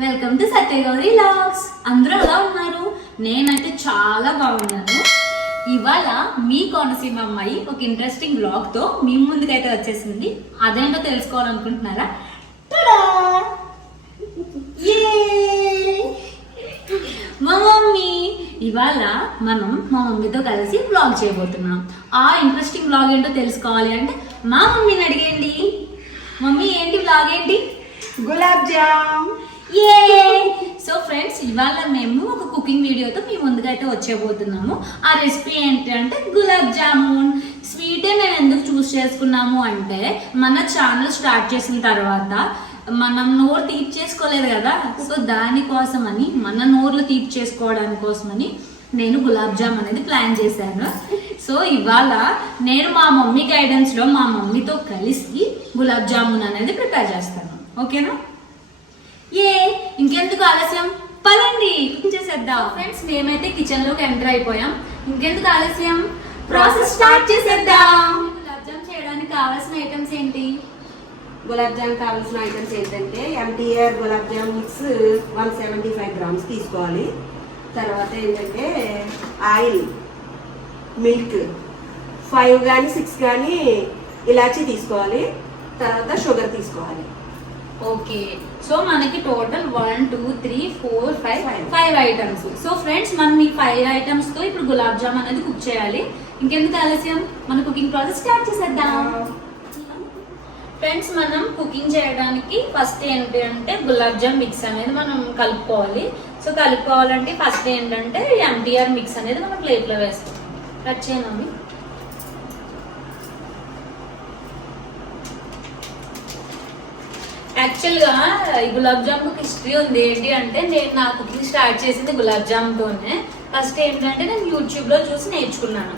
Welcome to Satyagowri vlogs. అందరూ ఎలా ఉన్నారు? నేనైతే చాలా బాగున్నాను. ఇవాళ మీ కోనసీమ అమ్మాయి ఒక ఇంట్రెస్టింగ్ వ్లాగ్ తో మీ ముందుకైతే వచ్చేసింది. అదేంటో తెలుసుకోవాలనుకుంటున్నారా? మా మమ్మీ ఇవాళ మనం మా మమ్మీతో కలిసి వ్లాగ్ చేయబోతున్నాం. ఆ ఇంట్రెస్టింగ్ వ్లాగ్ ఏంటో తెలుసుకోవాలి అంటే మా మమ్మీని అడిగండి. మమ్మీ ఏంటి వ్లాగ్ ఏంటి? గులాబ్ జామ్. సో ఫ్రెండ్స్, ఇవాళ మేము ఒక కుకింగ్ వీడియోతో మీ ముందుకైతే వచ్చేబోతున్నాము. ఆ రెసిపీ ఏంటి అంటే గులాబ్ జామున్. స్వీటే మేము ఎందుకు చూస్ చేసుకున్నాము అంటే మన ఛానల్ స్టార్ట్ చేసిన తర్వాత మనం నోరు తీపి చేసుకోలేదు కదా, సో దానికోసమని మన నోర్లు తీపి చేసుకోవడానికి కోసమని నేను గులాబ్ జామ్ అనేది ప్లాన్ చేశాను. సో ఇవాళ నేను మా మమ్మీ గైడెన్స్ లో మా మమ్మీతో కలిసి గులాబ్ జామున్ అనేది ప్రిపేర్ చేస్తాను. ఓకేనా? ఇంకెందుకు ఆలస్యం, పదండి చేసేద్దాం. ఫ్రెండ్స్, మేమైతే కిచెన్ లోకి ఎంటర్ అయిపోయాం. ఇంకెందుకు ఆలస్యం, ప్రాసెస్ స్టార్ట్ చేసేద్దాం. గులాబ్ జామ్ చేయడానికి కావాల్సిన ఐటమ్స్ ఏంటి? గులాబ్ జామ్ కావాల్సిన ఐటమ్స్ ఏంటంటే MTR gulab jam mix 175 grams తీసుకోవాలి. తర్వాత ఏంటంటే ఆయిల్, మిల్క్ 5 కానీ 6 కానీ ఇలాచీ తీసుకోవాలి. తర్వాత షుగర్ తీసుకోవాలి. ఓకే, సో మనకి టోటల్ 1 2 3 4 5 ఐటమ్స్. సో ఫ్రెండ్స్, మనం ఈ 5 ఐటమ్స్ తో ఇప్పుడు గులాబ్ జామ్ అనేది కుక్ చేయాలి. ఇంకెందుకు ఆలస్యం, మన కుకింగ్ ప్రాసెస్ స్టార్ట్ చేసేద్దాం. ఫ్రెండ్స్, మనం కుకింగ్ చేయడానికి ఫస్ట్ ఏంటి అంటే గులాబ్ జామ్ మిక్స్ అనేది మనం కలుపుకోవాలి. సో కలుపుకోవాలంటే ఫస్ట్ ఏంటంటే ఎంటీఆర్ మిక్స్ అనేది మనం ప్లేట్ లో వేస్తాం. కట్ చేయమని. యాక్చువల్గా ఈ గులాబ్ జామ్ హిస్టరీ ఉంది. ఏంటి అంటే నేను నా కుకింగ్ స్టార్ట్ చేసింది గులాబ్ జామ్తోనే. ఫస్ట్ ఏంటంటే నేను యూట్యూబ్ లో చూసి నేర్చుకున్నాను.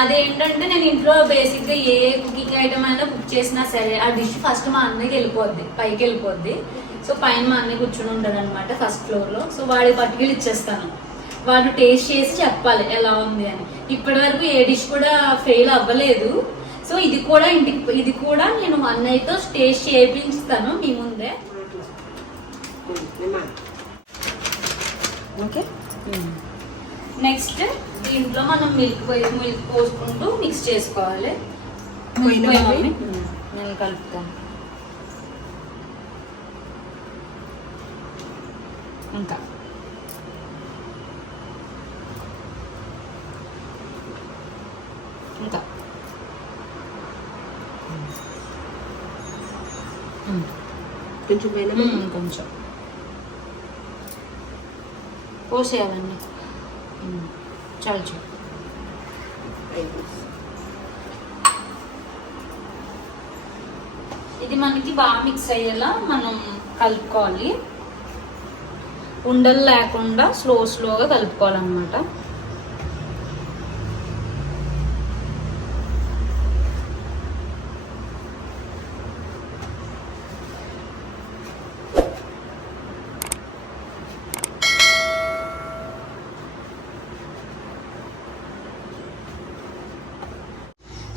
అదేంటంటే నేను ఇంట్లో బేసిక్ గా ఏ కుకింగ్ ఐటమ్ అయినా కుక్ చేసినా సరే ఆ డిష్ ఫస్ట్ మా అన్నయ్యకి వెళ్ళిపోద్ది, పైకి వెళ్ళిపోద్ది. సో పైన మా అన్నయ్య కూర్చొని ఉంటాడు అనమాట ఫస్ట్ ఫ్లోర్ లో. సో వాడి పట్టుకెళ్ళి ఇచ్చేస్తాను. వాడు టేస్ట్ చేసి చెప్పాలి ఎలా ఉంది అని. ఇప్పటి వరకు ఏ డిష్ కూడా ఫెయిల్ అవ్వలేదు. సో ఇది కూడా నేను అన్నయ్యతో టేస్ట్ చేయించుతాను మీ ముందే. ఓకే, నెక్స్ట్ దీంట్లో మనం మిల్క్ పోసుకుంటూ మిక్స్ చేసుకోవాలి. నేను కలుపుతాను. ఇంకా ఇంకా కొంచెం పైన కొంచెం పోసేయాలండి. చాలు చాలు. ఇది మనకి బాగా మిక్స్ అయ్యేలా మనం కలుపుకోవాలి. ఉండలు లేకుండా స్లోగా కలుపుకోవాలన్నమాట.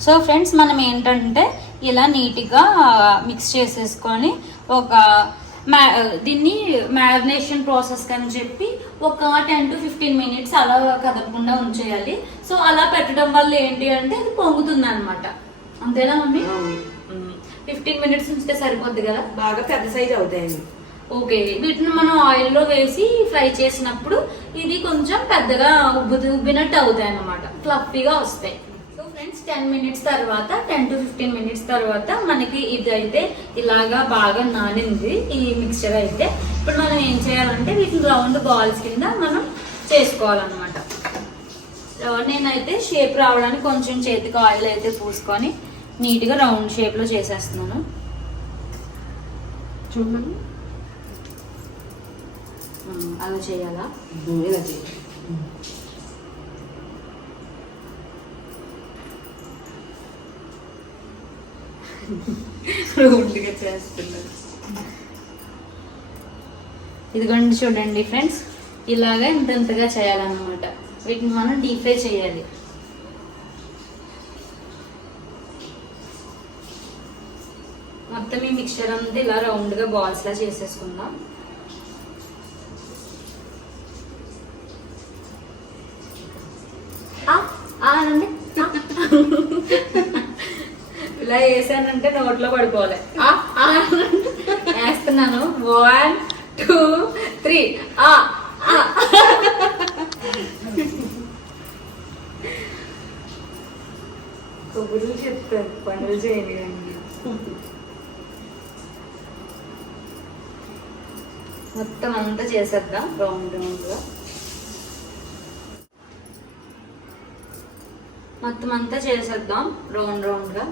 సో ఫ్రెండ్స్, మనం ఏంటంటే ఇలా నీట్గా మిక్స్ చేసేసుకొని దీన్ని మ్యారినేషన్ ప్రాసెస్ అని చెప్పి ఒక 10 to 15 minutes అలా కదపకుండా ఉంచేయాలి. సో అలా పెట్టడం వల్ల ఏంటి అంటే ఇది పొంగుతుంది అనమాట. అంతేనా మమ్మీ? 15 minutes ఉంచితే సరిపోద్ది కదా. బాగా పెద్ద సైజ్ అవుతాయండి. ఓకే, వీటిని మనం ఆయిల్లో వేసి ఫ్రై చేసినప్పుడు ఇది కొంచెం పెద్దగా ఉబ్బినట్టు అవుతాయి అన్నమాట, ఫ్లఫీగా వస్తాయి. ఫ్రెండ్స్, 10 to 15 minutes తర్వాత మనకి ఇది అయితే ఇలాగా బాగా నానింది ఈ మిక్చర్ అయితే. ఇప్పుడు మనం ఏం చేయాలంటే వీటిని రౌండ్ బాల్స్ కింద మనం చేసుకోవాలన్నమాట. నేనైతే షేప్ రావడానికి కొంచెం చేతికి ఆయిల్ అయితే పూసుకొని నీట్గా రౌండ్ షేప్లో చేసేస్తున్నాను. చూడండి, అలా చేయాలా? ఇలా చేయాలి. రౌండ్గా చేస్తున్నారు. ఇదిగోండి చూడండి ఫ్రెండ్స్, ఇలాగా ఇంతగా చేయాలన్నమాట. వీటిని మనం డీప్ ఫ్రై చేయాలి. మొత్తం ఈ మిక్చర్ అంతా ఇలా రౌండ్గా బాల్స్ లా చేసేసుకుందాం. ఇలా వేసానంటే నోట్లో పడిపోవాలి. వేస్తున్నాను. 1 2 3 కొబ్బులు చెప్తారు, పనులు చేయలేదండి. మొత్తం అంతా చేసేద్దాం రౌండ్ రౌండ్గా. మొత్తం అంతా చేసేద్దాం రౌండ్ రౌండ్గా.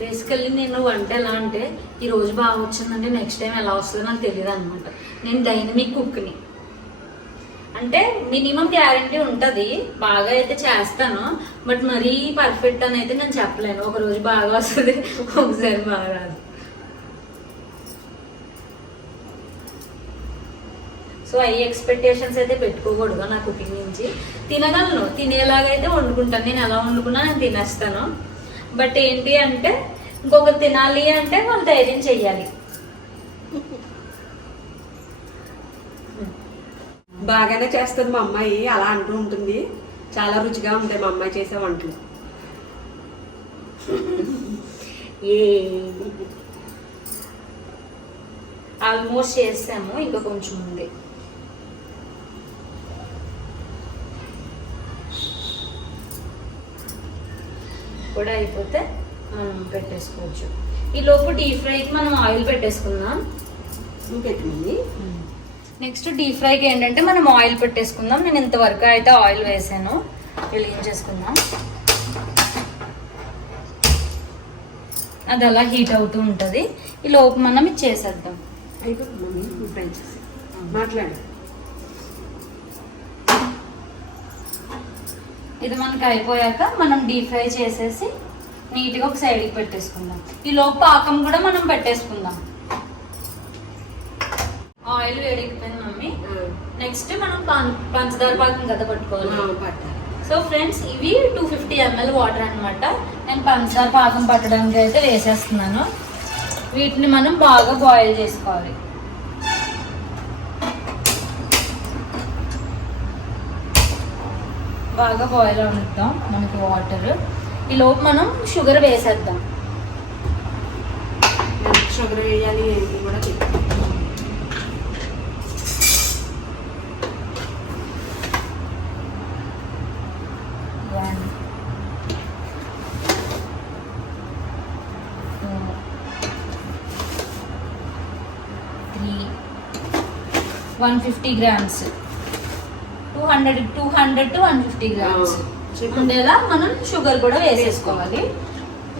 బేసికల్లీ నేను వంట ఎలా అంటే ఈ రోజు బాగా వచ్చిందంటే నెక్స్ట్ టైం ఎలా వస్తుందో నాకు తెలియదు అనమాట. నేను డైనమిక్ కుక్ని, అంటే మినిమం గ్యారంటీ ఉంటుంది, బాగా అయితే చేస్తాను, బట్ మరీ పర్ఫెక్ట్ అని అయితే నేను చెప్పలేను. ఒక రోజు బాగా వస్తుంది, ఒకసారి బాగా రాదు. సో ఐ ఎక్స్పెక్టేషన్స్ అయితే పెట్టుకోకూడదు నా కుకింగ్ నుంచి. తినగలను, తినేలాగైతే వండుకుంటాను. నేను ఎలా వండుకున్నా నేను తినేస్తాను. బట్ ఏంటి అంటే ఇంకొకరు తినాలి అంటే వాళ్ళు ధైర్యం చెయ్యాలి. బాగానే చేస్తుంది మా అమ్మాయి, అలా అంటూ ఉంటుంది. చాలా రుచిగా ఉంటాయి మా అమ్మాయి చేసే వంటలు. ఆల్మోస్ట్ చేసాము, ఇంకా కొంచెం ఉంది. కూడా అయిపోతే మనం పెట్టేసుకోవచ్చు. ఈ లోపు డీప్ ఫ్రైకి మనం ఆయిల్ పెట్టేసుకుందాం. పెట్టింది. నెక్స్ట్ డీప్ ఫ్రైకి ఏంటంటే మనం ఆయిల్ పెట్టేసుకుందాం. నేను ఇంతవరకు అయితే ఆయిల్ వేసాను. వెలిగించేసుకుందాం. అది అలా హీట్ అవుతూ ఉంటుంది. ఈ లోపు మనం ఇది చేసేద్దాం. అయిపోతుంది మమ్మీ, ఫ్రై చేసి మాట్లాడు. ఇది మనకి అయిపోయాక మనం డీప్ ఫ్రై చేసేసి నీట్గా ఒక సైడ్కి పెట్టేసుకుందాం. ఈ లోపు పాకం కూడా మనం పెట్టేసుకుందాం. Oil వేడెక్కిపోయింది mummy. నెక్స్ట్ మనం పంచదార పాకం కదా పట్టుకోవాలి. సో ఫ్రెండ్స్, ఇవి 250 ml వాటర్ అనమాట. నేను పంచదార పాకం పట్టడానికి అయితే వేసేస్తున్నాను. వీటిని మనం బాగా బాయిల్ చేసుకోవాలి. బాగా బాయిల్ అవుతాం మనకి వాటర్. ఈ లోపు మనం షుగర్ వేసేద్దాం. షుగర్ వేయాలి కూడా చెప్పాలి. 1 2 3 150 grams, 200 to 150 grams ఉండేలా మనం షుగర్ కూడా వేసేసుకోవాలి.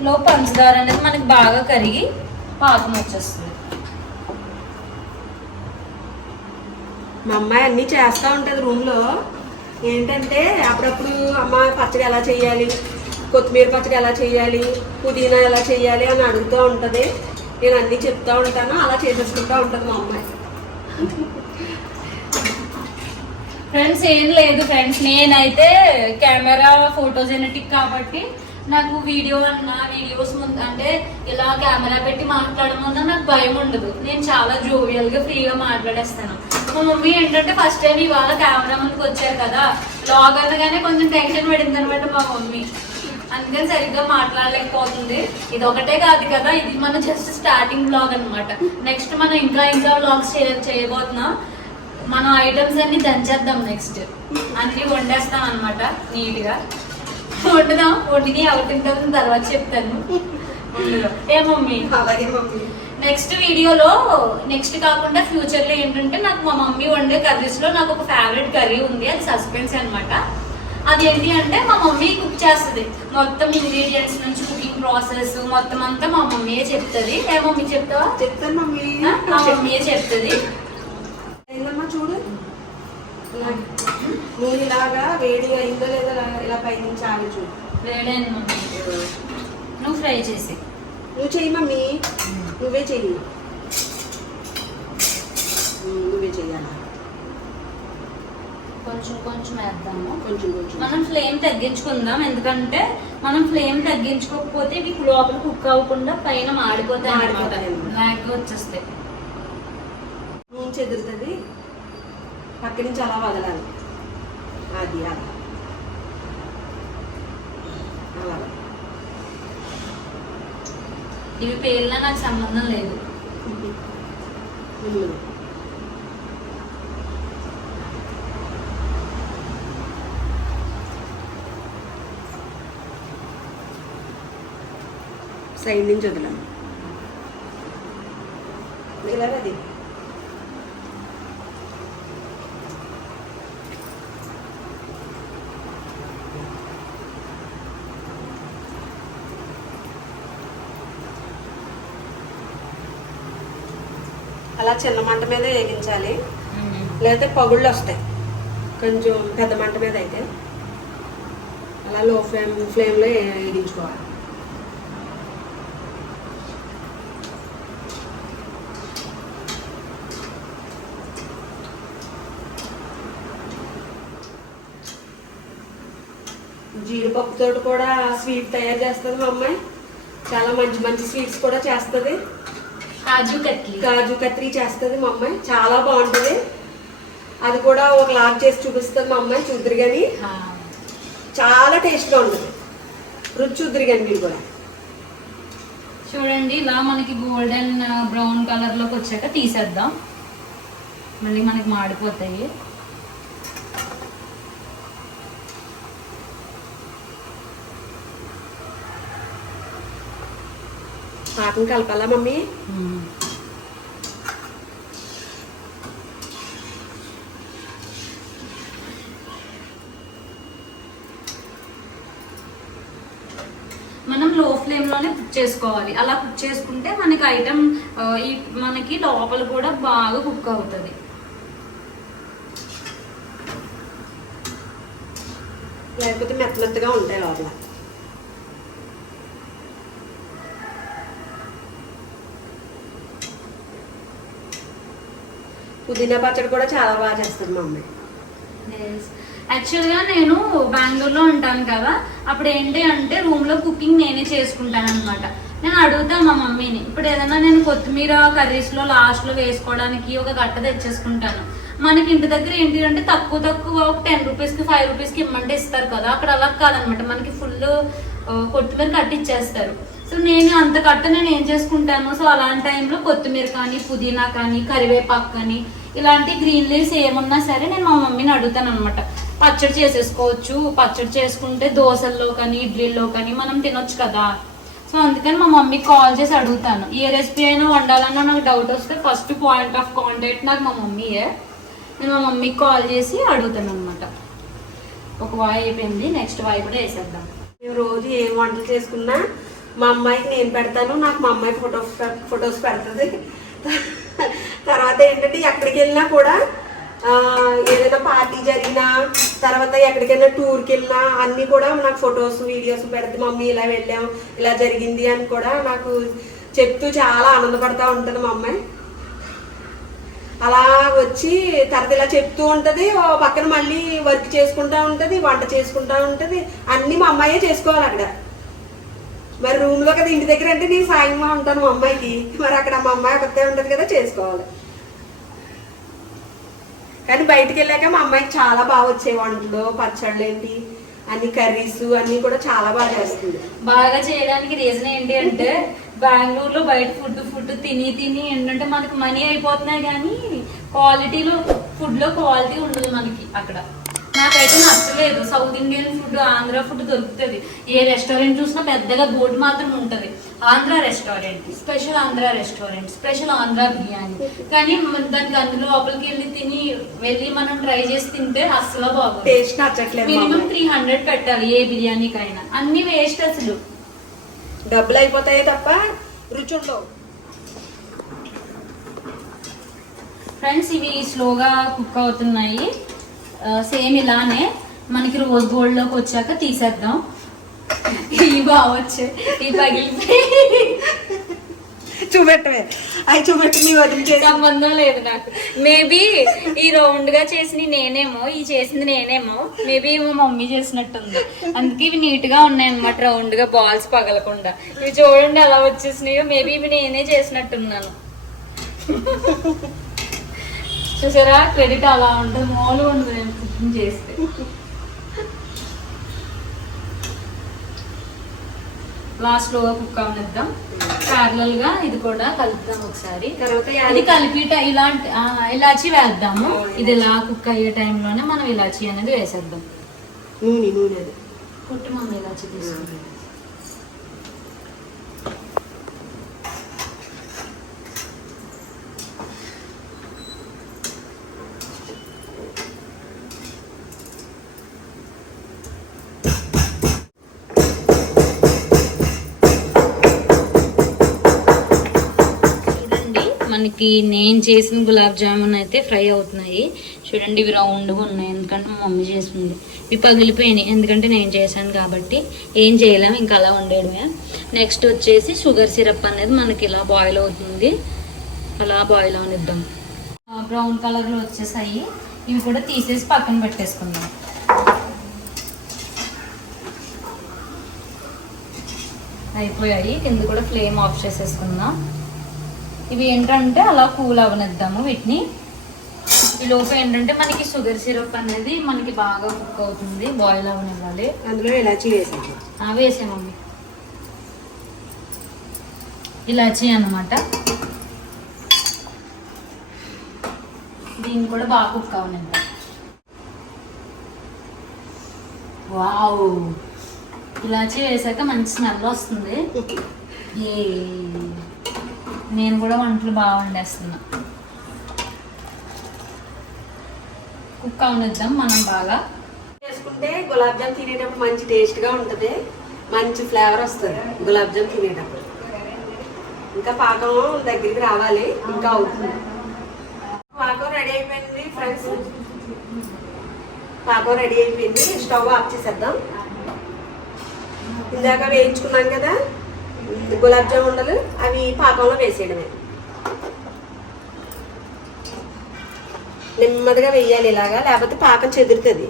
లో పంచదార అనేది మనకి బాగా కరిగి పాకం వచ్చేస్తుంది. మా అమ్మాయి అన్నీ చేస్తూ ఉంటుంది రూమ్లో. ఏంటంటే అప్పుడప్పుడు అమ్మ పచ్చడి ఎలా చేయాలి, కొత్తిమీర పచ్చడి ఎలా చేయాలి, పుదీనా ఎలా చేయాలి అని అడుగుతూ ఉంటుంది. నేను అన్నీ చెప్తూ ఉంటాను, అలా చేసేసుకుంటూ ఉంటుంది మా అమ్మాయి. ఫ్రెండ్స్ ఏం లేదు ఫ్రెండ్స్, నేనైతే కెమెరా ఫోటోజెనెటిక్ కాబట్టి నాకు వీడియోస్ ముందు అంటే ఇలా కెమెరా పెట్టి మాట్లాడమన్నా నాకు భయం ఉండదు. నేను చాలా జోవియల్గా ఫ్రీగా మాట్లాడేస్తాను. మా మమ్మీ ఏంటంటే ఫస్ట్ టైం ఇవాళ కెమెరా ముందుకు వచ్చారు కదా, బ్లాగ్ అనగానే కొంచెం టెన్షన్ పడింది అనమాట మా మమ్మీ. అందుకని సరిగ్గా మాట్లాడలేకపోతుంది. ఇది ఒకటే కాదు కదా, ఇది మన జస్ట్ స్టార్టింగ్ బ్లాగ్ అనమాట. నెక్స్ట్ మనం ఇంకా బ్లాగ్స్ చేయబోతున్నాం. మనం ఐటమ్స్ అన్ని దంచేద్దాం. నెక్స్ట్ అన్ని వండేస్తాం అనమాట నీట్గా. వండుదాం, వండిని అవుతుంటుంది తర్వాత చెప్తాను. ఏ మమ్మీ? అలాగే మమ్మీ. నెక్స్ట్ వీడియోలో నెక్స్ట్ కాకుండా ఫ్యూచర్లో ఏంటంటే నాకు మా మమ్మీ వండే కర్రీస్లో నాకు ఒక ఫేవరెట్ కర్రీ ఉంది. అది సస్పెన్స్ అనమాట. అది ఏంటి అంటే మా మమ్మీ కుక్ చేస్తుంది. మొత్తం ఇంగ్రీడియంట్స్ నుంచి కుకింగ్ ప్రాసెస్ మొత్తం అంతా మా మమ్మీయే చెప్తుంది. ఏ మమ్మీ చెప్తావా? చెప్తాను మమ్మీ. మా మమ్మీయే చెప్తుంది. ఏందమ్మా చూడు, నూనె ఇలాగా వేడి అయిందో లేదో ఇలా పైనుంచి ఆగి చూడు. వేడైంది మమ్మీ, నువ్వు ఫ్రై చేసి. నువ్వు చెయ్యి మమ్మీ, నువ్వే చెయ్యి, నువ్వే చెయ్యాలా. కొంచెం కొంచెం వేద్దాము. కొంచెం కొంచెం మనం ఫ్లేమ్ తగ్గించుకుందాం, ఎందుకంటే మనం ఫ్లేమ్ తగ్గించుకోకపోతే ఇవి లోపల కుక్ అవ్వకుండా పైన మాడిపోతాయి అన్నమాట, బ్లాక్గా వచ్చేస్తాయి. నూనె చెదురుతుంది, పక్క నుంచి అలా వదలాలి. అది అలా అలా ఇవి పేర్లా నాకు సంబంధం లేదు. సైడ్ నుంచి వదలాలి. అది అలా చిన్న మంట మీద వేగించాలి, లేకపోతే పగుళ్ళు వస్తాయి. కొంచెం పెద్ద మంట మీద అయితే అలా లో ఫ్లేమ్లో వేగించుకోవాలి. జీడిపప్పుతో కూడా స్వీట్ తయారు చేస్తుంది మా అమ్మాయి. చాలా మంచి మంచి స్వీట్స్ కూడా చేస్తుంది. కాజు కత్రీ చేస్తుంది మా అమ్మాయి, చాలా బాగుంటుంది. అది కూడా ఒక లాగ్ చేసి చూపిస్తుంది మా అమ్మాయి, చూద్దరు కానీ చాలా టేస్ట్గా ఉంటుంది. రుచి చూద్దరు కానీ మీరు కూడా చూడండి. ఇలా మనకి గోల్డెన్ బ్రౌన్ కలర్లోకి వచ్చాక తీసేద్దాం, మళ్ళీ మనకి మాడిపోతాయి. పాకం కలపాలా మమ్మీ? మనం లో ఫ్లేమ్ లోనే కుక్ చేసుకోవాలి. అలా కుక్ చేసుకుంటే మనకి ఐటమ్ మనకి లోపల కూడా బాగా కుక్ అవుతుంది. లేకపోతే మెత్తగా ఉంటాయి లోపల. పుదీనా పచ్చడి కూడా చాలా బాగా చేస్తుంది మా అమ్మాయి. యాక్చువల్గా నేను బెంగళూరులో ఉంటాను కదా, అప్పుడు ఏంటి అంటే రూమ్లో కుకింగ్ నేనే చేసుకుంటాను అనమాట. నేను అడుగుతాను మా మమ్మీని, ఇప్పుడు ఏదైనా నేను కొత్తిమీర కర్రీస్లో లాస్ట్లో వేసుకోవడానికి ఒక గట్ట తెచ్చేసుకుంటాను. మనకి ఇంటి దగ్గర ఏంటి అంటే తక్కువ ఒక 10 రూపీస్కి 5 రూపీస్కి ఇమ్మంటే ఇస్తారు కదా, అక్కడ అలా కాదనమాట. మనకి ఫుల్ కొత్తిమీర కట్టి ఇచ్చేస్తారు. సో నేను అంత కట్ట నేను ఏం చేసుకుంటాను, సో అలాంటి టైంలో కొత్తిమీర కానీ పుదీనా కానీ కరివేపాకు కానీ ఇలాంటి గ్రీన్ లీవ్స్ ఏమన్నా సరే నేను మా మమ్మీని అడుగుతాను అనమాట. పచ్చడి చేసేసుకోవచ్చు, పచ్చడి చేసుకుంటే దోశల్లో కానీ ఇడ్లీల్లో కానీ మనం తినొచ్చు కదా. సో అందుకని మా మమ్మీకి కాల్ చేసి అడుగుతాను. ఏ రెసిపీ అయినా వండాలన్నా నాకు డౌట్ వస్తే ఫస్ట్ పాయింట్ ఆఫ్ కాంటాక్ట్ నాకు మా మమ్మీయే. నేను మా మమ్మీకి కాల్ చేసి అడుగుతాను అనమాట. ఒక వాయి అయిపోయింది, నెక్స్ట్ వాయి కూడా వేసేద్దాం. మేము రోజు ఏం వంటలు చేసుకున్నా మా అమ్మాయికి నేను పెడతాను, నాకు మా అమ్మాయి ఫొటోస్ పెడుతుంది. తర్వాత ఏంటంటే ఎక్కడికి వెళ్ళినా కూడా ఏదైనా పార్టీ జరిగినా, తర్వాత ఎక్కడికైనా టూర్కి వెళ్ళినా అన్నీ కూడా నాకు ఫొటోస్ వీడియోస్ పెడితే మమ్మీ ఇలా వెళ్ళాం ఇలా జరిగింది అని కూడా నాకు చెప్తూ చాలా ఆనందపడతా ఉంటుంది మా అమ్మాయి. అలా వచ్చి తర్వాత ఇలా చెప్తూ ఉంటుంది, పక్కన మళ్ళీ వర్క్ చేసుకుంటూ ఉంటుంది, వంట చేసుకుంటూ ఉంటుంది. అన్నీ మా అమ్మాయే చేసుకోవాలి అక్కడ. మరి రూమ్లో కదా, ఇంటి దగ్గర అంటే నేను సాయంగా ఉంటాను మా అమ్మాయికి, మరి అక్కడ మా అమ్మాయి కొత్త ఉంటుంది కదా, చేసుకోవాలి. కానీ బయటికి వెళ్ళాక మా అమ్మాయికి చాలా బాగా వచ్చాయి వంటలు, పచ్చళ్ళు ఏంటి అన్ని కర్రీస్ అన్నీ కూడా చాలా బాగా చేస్తుంది. బాగా చేయడానికి రీజన్ ఏంటి అంటే బెంగళూరులో బయట ఫుడ్ తిని ఏంటంటే మనకి మనీ అయిపోతున్నాయి, కానీ క్వాలిటీలో ఫుడ్లో క్వాలిటీ ఉండదు మనకి అక్కడ. నాకైతే నచ్చలేదు. South Indian food, Andhra food దొరుకుతుంది. ఏ రెస్టారెంట్ చూసినా పెద్దగా బోర్డు మాత్రం ఉంటుంది, Andhra restaurant, special Andhra restaurant, special Andhra biryani. కానీ దానికి అందులో లోపలికి వెళ్ళి మనం ట్రై చేసి తింటే అస్సలు బాగుంది. టేస్ట్ నచ్చట్లేదు. మినిమం 300 పెట్టాలి ఏ బిర్యానీకైనా. అన్ని వేస్ట్, అసలు డబ్బులు అయిపోతాయి తప్ప రుచి ఉండవు. ఫ్రెండ్స్, ఇవి స్లోగా కుక్ అవుతున్నాయి. సేమ్ ఇలానే మనకి రోజ్ గోల్డ్ లోకి వచ్చాక తీసేద్దాం. ఇవి బాగా వచ్చాయి, ఇవి పగిలిపోయి చూపెట్టవే, అవి చూపెట్టి మీ వదిలి చేసి సంబంధం లేదు నాకు. మేబీ ఈ రౌండ్ గా చేసింది నేనేమో, ఈ చేసింది నేనేమో, మేబీ మా మమ్మీ చేసినట్టుంది. అందుకే ఇవి నీట్ గా ఉన్నాయి అనమాట, రౌండ్ గా బాల్స్ పగలకుండా. ఇవి చూడండి ఎలా వచ్చేసినాయో, మేబీ ఇవి నేనే చేసినట్టున్నాను. చూసారా, క్రెడిట్ అలా ఉంటుంది, మామూలుగా ఉంటుంది నేను కుకింగ్ చేస్తే. లాస్ట్ లో కుక్ అవనిద్దాం. ప్యారలల్ గా ఇది కూడా కలుపుతాం ఒకసారి. తర్వాత ఇది కలిపి ఇలాంటి ఇలాచి వేద్దాము. ఇది ఇలా కుక్ అయ్యే టైంలోనే మనం ఇలాచి అనేది వేసేద్దాం. నూనె అది పుట్టి మమ్మీ ఇలాచి తీసుకుంటాం. మనకి నేను చేసిన గులాబ్ జామున్ అయితే ఫ్రై అవుతున్నాయి. చూడండి, ఇవి రౌండ్గా ఉన్నాయి, ఎందుకంటే మా మమ్మీ చేసింది. ఇవి పగిలిపోయినాయి, ఎందుకంటే నేను చేశాను కాబట్టి. ఏం చేయలేము, ఇంకా అలా ఉండేయడమే. నెక్స్ట్ వచ్చేసి షుగర్ సిరప్ అనేది మనకి ఇలా బాయిల్ అవుతుంది, అలా బాయిల్ అవనిద్దాం. బ్రౌన్ కలర్లో వచ్చేసాయి. ఇవి కూడా తీసేసి పక్కన పెట్టేసుకుందాం. అయిపోయాయి. కింద కూడా ఫ్లేమ్ ఆఫ్ చేసేసుకుందాం. ఇవి ఏంటంటే అలా కూల్ అవనిద్దాము వీటిని. ఈ లోపు ఏంటంటే మనకి షుగర్ సిరప్ అనేది మనకి బాగా కుక్ అవుతుంది, బాయిల్ అవనివ్వాలి. అందులో ఇలాచి వేసాము. వేసే మమ్మీ ఇలాచి అన్నమాట. దీన్ని కూడా బాగా కుక్ అవనిద్దాం. వావ్, ఇలాచి వేసాక మంచి స్మెల్ వస్తుంది. నేను కూడా వంటలు బాగా వండేస్తున్నా. కుక్ అవనిద్దాం మనం బాగా. చేసుకుంటే గులాబ్ జామ్ తినేటప్పుడు మంచి టేస్ట్గా ఉంటుంది, మంచి ఫ్లేవర్ వస్తుంది గులాబ్ జామ్ తినేటప్పుడు. ఇంకా పాకం దగ్గరికి రావాలి, ఇంకా అవుతుంది. పాకం రెడీ అయిపోయింది ఫ్రెండ్స్, పాకం రెడీ అయిపోయింది. స్టవ్ ఆఫ్ చేసేద్దాం. ఇందాక వేయించుకున్నాం కదా గులాబ్ జామ్ ఉండలు, అవి పాకంలో వేసేయడమే. నెమ్మదిగా వేయాలి ఇలాగా, లేకపోతే పాకం చెదురుతుంది.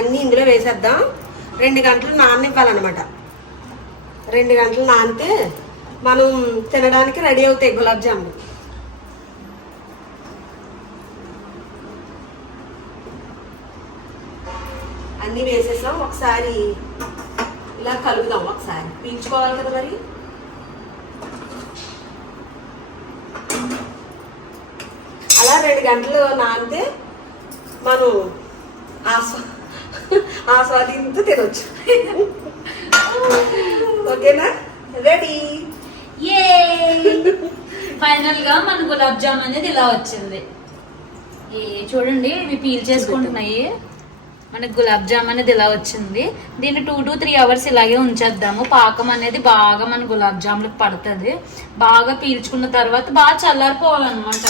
అన్నీ ఇందులో వేసేద్దాం. 2 గంటలు నాననివ్వాలన్నమాట. 2 గంటలు నానితే మనం తినడానికి రెడీ అవుతాయి గులాబ్ జాములు. అన్నీ వేసేసాం. ఒకసారి ఇలా కలుపుదాం, ఒకసారి పీల్చుకోవాలి కదా మరి. అలా 2 గంటలు నానితే మనం ఆస్వాదించు తినొచ్చు. ఓకేనా, రెడీ. ఫైనల్ గా మన గులాబ్ జామ్ అనేది ఇలా వచ్చింది. చూడండి, ఇవి పీల్ చేసుకుంటున్నాయి. మనకు గులాబ్ జామ్ అనేది ఇలా వచ్చింది. దీన్ని 2 to 3 అవర్స్ ఇలాగే ఉంచేద్దాము. పాకం అనేది బాగా మన గులాబ్ జాములకు పడుతుంది. బాగా పీల్చుకున్న తర్వాత బాగా చల్లారిపోవాలన్నమాట,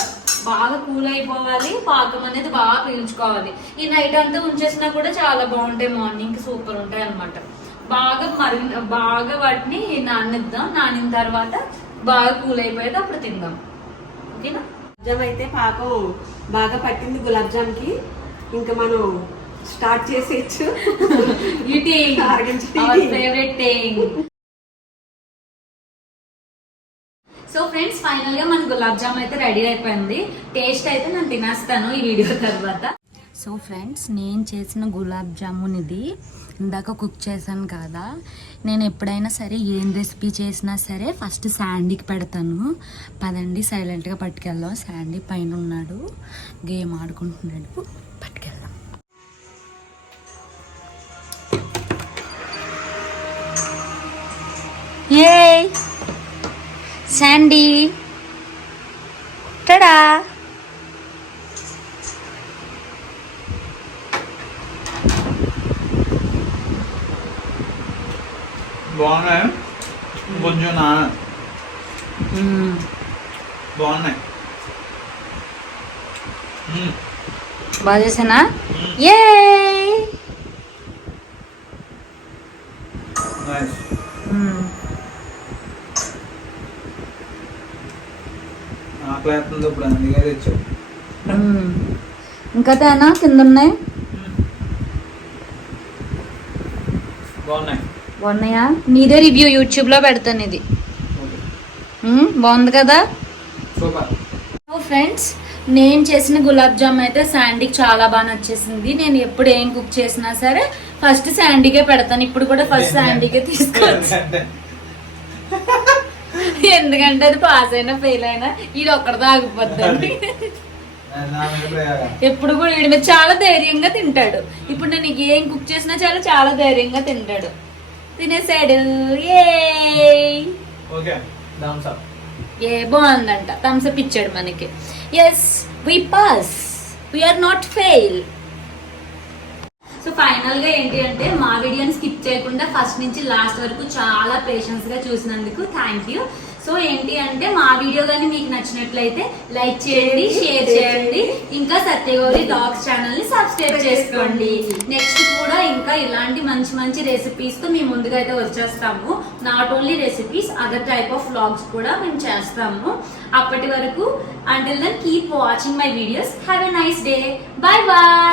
బాగా కూల్ అయిపోవాలి. పాకం అనేది బాగా పీల్చుకోవాలి. ఈ నైట్ అంతా ఉంచేసినా కూడా చాలా బాగుంటాయి, మార్నింగ్ సూపర్ ఉంటాయి అన్నమాట. బాగా వాటిని నానిద్దాం. నానిన తర్వాత బాగా కూల్ అయిపోయేది, అప్పుడు తిందాం. ఓకేనా. జామ్ అయితే పాకం బాగా పట్టింది గులాబ్ జామ్కి. ఇంకా మనం స్టార్ట్ చేసేయచ్చు. సో ఫ్రెండ్స్, ఫైనల్ గా మన గులాబ్ జామ్ అయితే రెడీ అయిపోయింది. టేస్ట్ అయితే నేను తినేస్తాను ఈ వీడియో తర్వాత. సో ఫ్రెండ్స్, నేను చేసిన గులాబ్ జామున్ ఇది. ఇందాక కుక్ చేశాను కదా. నేను ఎప్పుడైనా సరే ఏం రెసిపీ చేసినా సరే ఫస్ట్ శాండీకి పెడతాను. పదండి, సైలెంట్గా పట్టుకెళ్దాం. శాండీ పైన ఉన్నాడు, గేమ్ ఆడుకుంటున్నాడు. పట్టుకెళ్దాం. ఏ శాండీ, టడా. బాగున్నాయి, కొంచెం బాగున్నాయి. బాగా చేసానా? ఏ ఆకలేస్తుంది ఇప్పుడు అందుకే తెచ్చావు. ఇంకా తేనా కింద ఉన్నాయి బాగున్నాయి. బాగున్నాయా? నీదే రివ్యూ యూట్యూబ్ లో పెడతాను ఇది. బాగుంది కదా సూపర్. ఫ్రెండ్స్, నేను చేసిన గులాబ్ జామ్ అయితే శాండీకి చాలా బాగా నచ్చేసింది. నేను ఎప్పుడు ఏం కుక్ చేసినా సరే ఫస్ట్ శాండీకే పెడతాను. ఇప్పుడు కూడా ఫస్ట్ శాండీకే తీసుకోవచ్చు. ఎందుకంటే అది పాస్ అయినా ఫెయిల్ అయినా ఇది ఒక్కడితో ఆగిపోద్ది. ఎప్పుడు కూడా వీడి మీద చాలా ధైర్యంగా తింటాడు. ఇప్పుడు నేను ఏం కుక్ చేసినా చాలా చాలా ధైర్యంగా తింటాడు. తినేసాడు. ఏ బాగుందంట. థమ్స్ అప్ ఇచ్చాడు మనకి. Yes, we pass, we are not fail. So final గా ఏంటి అంటే మా వీడియోని స్కిప్ చేయకుండా ఫస్ట్ నుంచి లాస్ట్ వరకు చాలా పేషెన్స్ గా చూసినందుకు థ్యాంక్ యూ. సో ఏంటి అంటే మా వీడియో కానీ మీకు నచ్చినట్లయితే లైక్ చేయండి, షేర్ చేయండి, ఇంకా సత్యగౌరి డాగ్స్ ఛానల్ ని సబ్స్క్రైబ్ చేసుకోండి. నెక్స్ట్ కూడా ఇంకా ఇలాంటి మంచి మంచి రెసిపీస్ తో మీ ముందుగా అయితే వచ్చేస్తాము. Not only recipes, other type of vlogs కూడా మేము చేస్తాము. అప్పటి వరకు until then keep watching my videos. Have a nice day. Bye bye.